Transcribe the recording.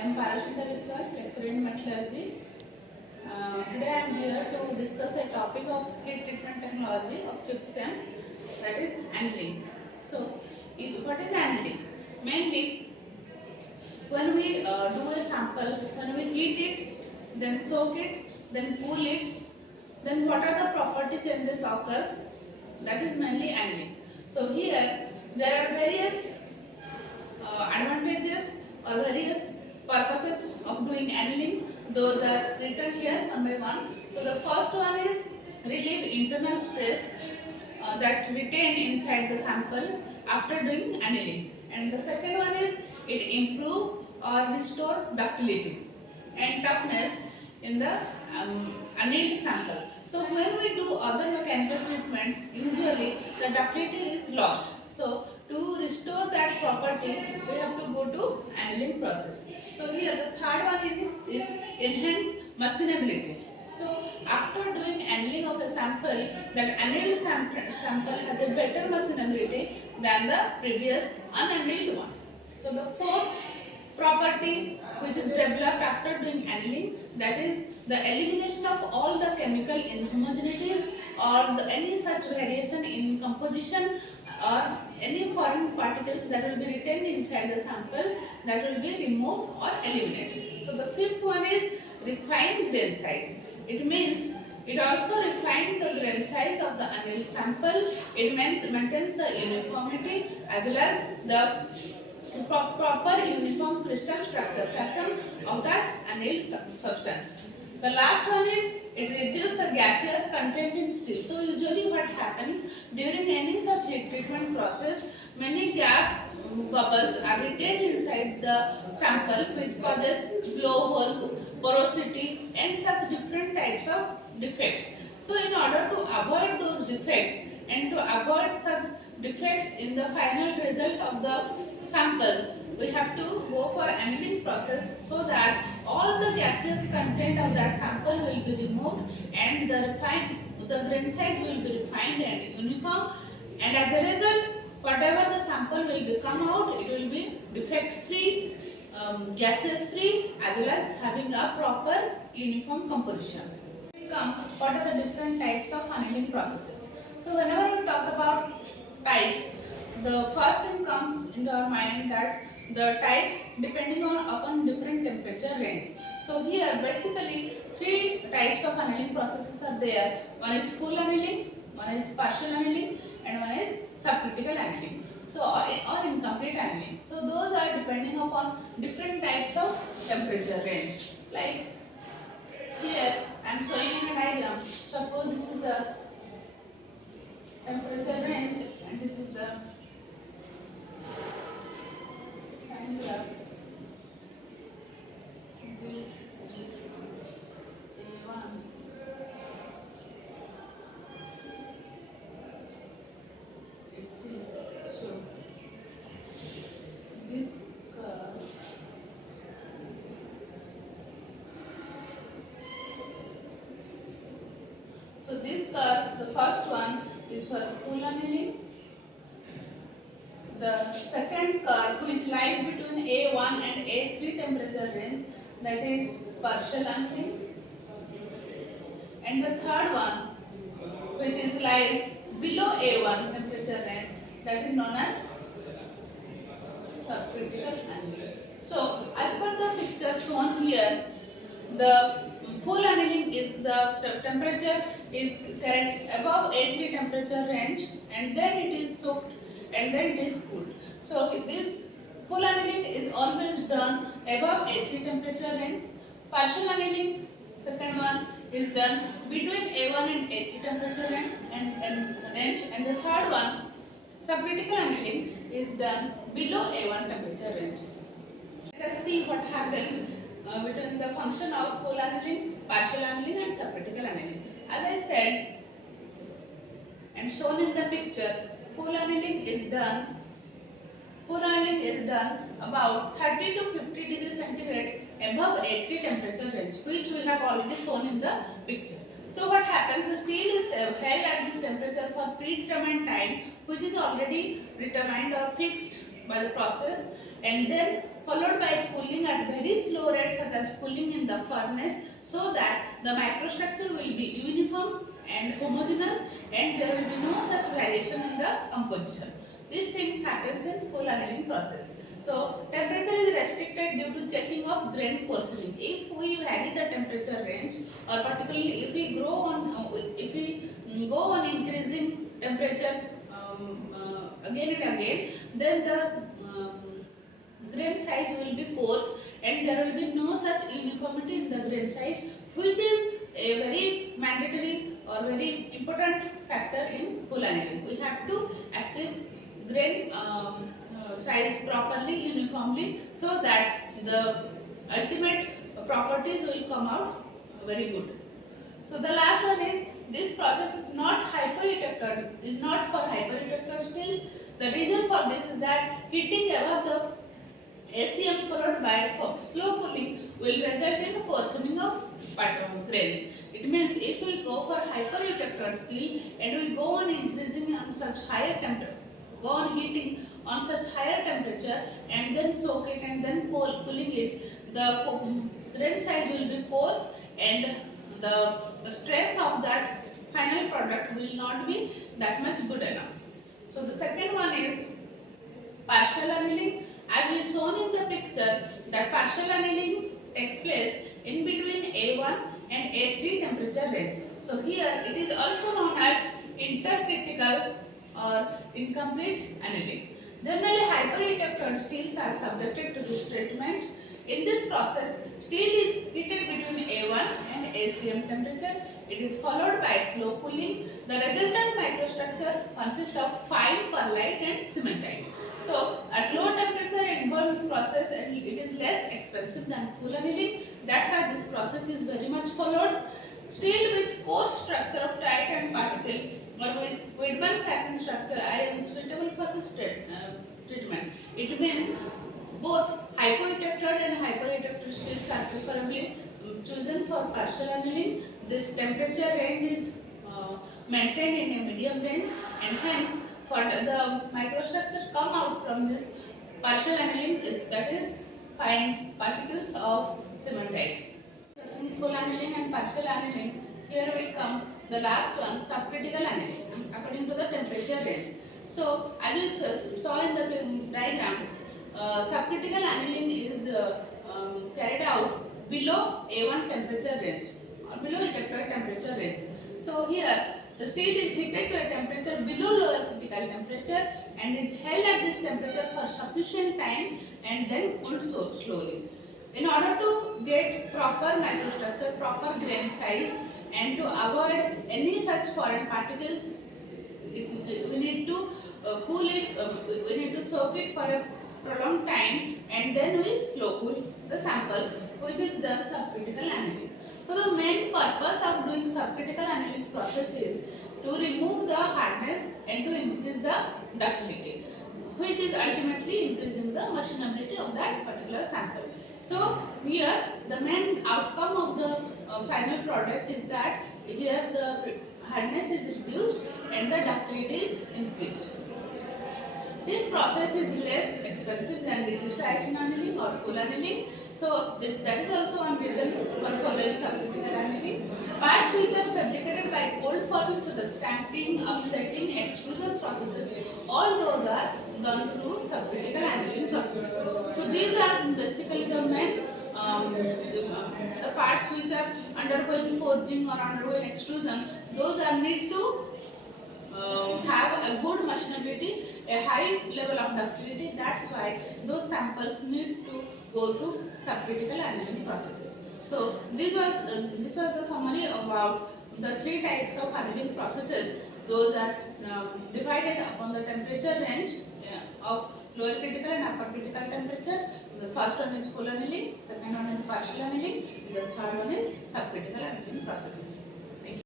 am lecturer in metallurgy. Today I am here to discuss a topic of heat treatment technology of 5th SEM, that is annealing. So, what is annealing? Mainly, when we do a sample, when we heat it, then soak it, then cool it, then what are the property changes occurs? That is mainly annealing. So here there are various advantages or various purposes of doing annealing. Those are written here one by one. So the first one is relieve internal stress that retained inside the sample after doing annealing, and the second one is it improve or restore ductility and toughness in the annealed sample. So when we do other mechanical treatments, usually the ductility is lost. So to restore that property, we have to go to annealing process. So here the third one is enhance machinability. So after doing annealing of a sample, that annealed sample has a better machinability than the previous unannealed one. So the fourth property which is developed after doing annealing, that is the elimination of all the chemical inhomogeneities or any such variation in composition or any foreign particles that will be retained inside the sample, that will be removed or eliminated. So the fifth one is refined grain size. It means it also refines the grain size of the annealed sample. It maintains the uniformity as well as the proper uniform crystal structure pattern of that annealed substance. The last one is it reduces the gaseous content in steel. So usually what happens during any such heat treatment process, many gas bubbles are retained inside the sample, which causes blowholes, porosity and such different types of defects. So in order to avoid those defects and to avoid such defects in the final result of the sample, we have to go for annealing process so that all the gaseous content of that sample will be removed and the grain size will be refined and uniform, and as a result whatever the sample will be come out, it will be defect free, gaseous free, as well as having a proper uniform composition. What are the different types of annealing processes? So whenever we talk about types, the first thing comes into our mind that the types depending upon different temperature range. So here basically three types of annealing processes are there. One is full annealing, one is partial annealing, and one is subcritical annealing. So or incomplete annealing. So those are depending upon different types of temperature range. Like here I am showing in a diagram. Suppose this is the temperature range and this is the time graph. This is A1. A3. So this curve the first one is for full annealing. The second curve which lies between A1 and A3 temperature range, that is partial annealing. And the third one which is lies below A1 temperature range, that is known as subcritical annealing. So as per the picture shown here, the full annealing is the temperature is carried above A3 temperature range and then it is soaked and then it is cooled. So this full annealing is always done above A3 temperature range. Partial annealing, second one, is done between A1 and A3 temperature range, and the third one, subcritical annealing, is done below A1 temperature range. Let us see what happens between the function of full annealing, partial annealing and subcritical annealing. As I said and shown in the picture, full annealing is done about 30 to 50 degrees centigrade above A3 temperature range, which we have already shown in the picture. So what happens, the steel is held at this temperature for predetermined time, which is already determined or fixed by the process, and then followed by cooling at very slow rates such as cooling in the furnace, so that the microstructure will be uniform and homogeneous and there will be no such variation in the composition. These things happens in full annealing process. So temperature is restricted due to checking of grain coarsening. If we vary the temperature range, or particularly if we go on increasing temperature again and again, then the grain size will be coarse and there will be no such uniformity in the grain size, which is a very mandatory or very important factor in full annealing. We have to achieve grain size properly, uniformly, so that the ultimate properties will come out very good. So the last one is, this process is not hyper-reductor, is not for hyper-reductor steels. The reason for this is that heating above the ACM followed by slow cooling will result in coarsening of grains. It means if we go for hyper-reductor steel and we go on increasing on such higher temperature, go on heating on such higher temperature and then soak it and then cooling it, the grain size will be coarse and the strength of that final product will not be that much good enough. So the second one is partial annealing. As we shown in the picture, that partial annealing takes place in between A1 and A3 temperature range. So here it is also known as intercritical or incomplete annealing. Generally, hyper-reductor steels are subjected to this treatment. In this process, steel is heated between A1 and ACM temperature. It is followed by slow cooling. The resultant microstructure consists of fine perlite and cementite. So, at low temperature involves this process and it is less expensive than full annealing. That's why this process is very much followed. Steel with coarse structure of tight and particle or with Whitburn satin structure are suitable for this treatment. It means both hyporeductor and hyperreductor steels are preferably chosen for partial annealing. This temperature range is maintained in a medium range and hence for the microstructure come out from this partial annealing is, that is, fine particles of cementite. Discussing full annealing and partial annealing, here we come the last one, subcritical annealing according to the temperature range. So as you saw in the diagram, subcritical annealing is carried out below A1 temperature range or below reductor temperature range. So here the steel is heated to a temperature below lower critical temperature and is held at this temperature for sufficient time and then cooled slowly. In order to get proper microstructure, proper grain size and to avoid any such foreign particles, we need to cool it, we need to soak it for a prolonged time and then we slow cool the sample, which is done subcritical annealing. So the main purpose of doing subcritical annealing process is to remove the hardness and to increase the ductility, which is ultimately increasing the machinability of that particular sample. So here the main outcome of the final product is that here the hardness is reduced and the ductility is increased. This process is less expensive than decrystallization annealing or full annealing. So that is also one reason for following subcritical annealing. Parts which are fabricated by cold forming, so the stamping, upsetting, extrusion processes, all those are gone through subcritical annealing processes. So these are basically the main the parts which are undergoing forging or undergoing extrusion. Those are need to have a good machinability, a high level of ductility. That's why those samples need to go through subcritical annealing processes. So this was the summary about the three types of annealing processes. Those are divided upon the temperature range of lower critical and upper critical temperature. The first one is full annealing, second one is partial annealing, the third one is subcritical annealing processes.